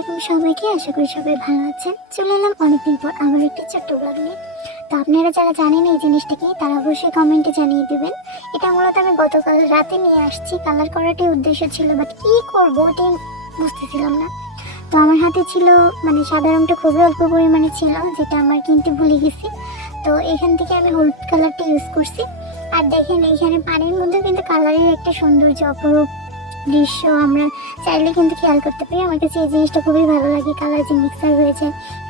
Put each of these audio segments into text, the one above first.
আলাইকুম সবাইকে আশা করি সবাই ভালো আছেন। চলে এলাম অনেকদিন পর আবার একটি ছোট্ট ব্লগ নিয়ে। তো আপনারা যারা জানেন এই জিনিসটাকে, তারা অবশ্যই কমেন্টে জানিয়ে দেবেন। এটা মূলত আমি গতকাল রাতে নিয়ে আসছি। কালার করাটাই উদ্দেশ্য ছিল বাট কী করব ওটাই বুঝতেছিলাম না। তো আমার হাতে ছিল মানে সাদা রঙটা খুবই অল্প পরিমাণে ছিল, যেটা আমার কিনতে ভুলে গেছি। তো এখান থেকে আমি হলুদ কালারটা ইউজ করছি। আর দেখেন, এইখানে পানির মধ্যে কিন্তু কালারের একটা সৌন্দর্য অপরূপ দৃশ্য আমরা চাইলে কিন্তু খেয়াল করতে পারি। আমার কাছে এই জিনিসটা খুবই ভালো লাগে। কালার যে মিক্সার হয়েছে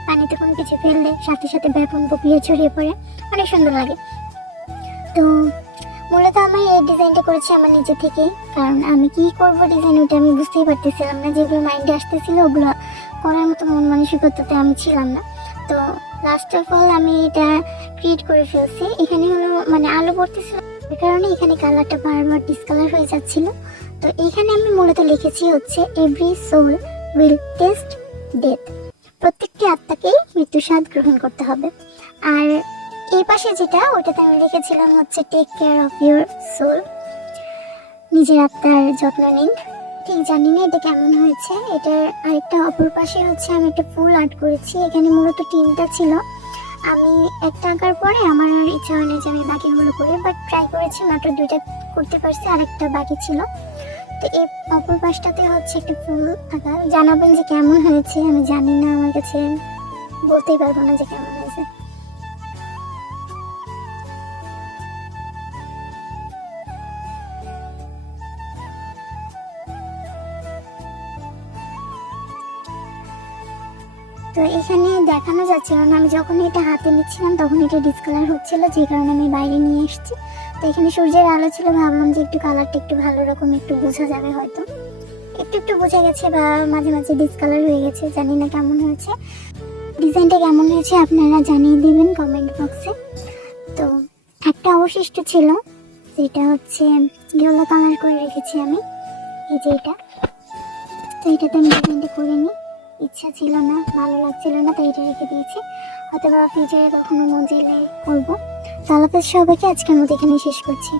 পানিতে কোনো কিছু ফেললে সাথে সাথে ব্যাপন প্রক্রিয়া ছড়িয়ে পড়ে। অনেক সুন্দর লাগে। তো মূলত আমি এই ডিজাইনটা করেছি আমার নিজে থেকেই কারণ আমি কি করব ডিজাইন ওটা আমি বুঝতেই পারতেছিলাম না। যেগুলো মাইন্ডে আসতেছিল, ওগুলো করার মতো মন মানসিকতাতে আমি ছিলাম না। তো লাস্ট অফ অল আমি এটা ক্রিয়েট করে ফেলছি। এখানে হলো মানে আলো পড়তেছিল এই কারণে এখানে কালারটা বারবার ডিসকালার হয়ে যাচ্ছিল। তো এখানে আমি মূলত লিখেছি হচ্ছে every soul will taste death প্রত্যেকটি আত্মাকেই মৃত্যু স্বাদ গ্রহণ করতে হবে। আর এই পাশে যেটা, ওটাতে আমি লিখেছিলাম হচ্ছে take care of your soul নিজের আত্মার যত্ন নিন। ঠিক জানি না এটা কেমন হয়েছে। এটার আরেকটা অপর পাশে হচ্ছে, আমি একটা ফুল আর্ট করেছি। এখানে মূলত তিনটা ছিল। আমি একটা আঁকার পরে আমার ইচ্ছা হয়নি যে আমি বাকিগুলো করি বাট ট্রাই করেছি, মাত্র দুইটা করতে পারছি, আরেকটা বাকি ছিল। তো এই অপর পাশটাতে হচ্ছে একটা ফুল আঁকা জানাবেন যে কেমন হয়েছে, আমি জানি না, আমার কাছে বলতেই পারব না যে কেমন হয়েছে। তো এখানে দেখানো যাচ্ছিল না। আমি যখন এটা হাতে নিচ্ছিলাম, তখন এটা ডিসকালার হচ্ছিল, যে কারণে আমি বাইরে নিয়ে এসেছি। তো এখানে সূর্যের আলো ছিল, ভাবলাম যে একটু কালারটা একটু ভালো রকম একটু বোঝা যাবে হয়তো। একটু একটু বোঝা গেছে বা মাঝে মাঝে ডিসকালার হয়ে গেছে, জানি না কেমন হয়েছে। ডিজাইনটা কেমন হয়েছে আপনারা জানিয়ে দিবেন কমেন্ট বক্সে তো একটা অবশিষ্ট ছিল, যেটা হচ্ছে ইয়েলো কালার করে রেখেছি আমি। এই যে এটা। তো এটাতে আমি ডিজাইনটা করে নিই। ইচ্ছা ছিল না, ভালো লাগছিল না, তাই এটা রেখে দিয়েছি। হয়তো বা ফিউচারে কখনো মন চাইলে করব। তাহলে সবাইকে আজকের মতো এখানে শেষ করছি।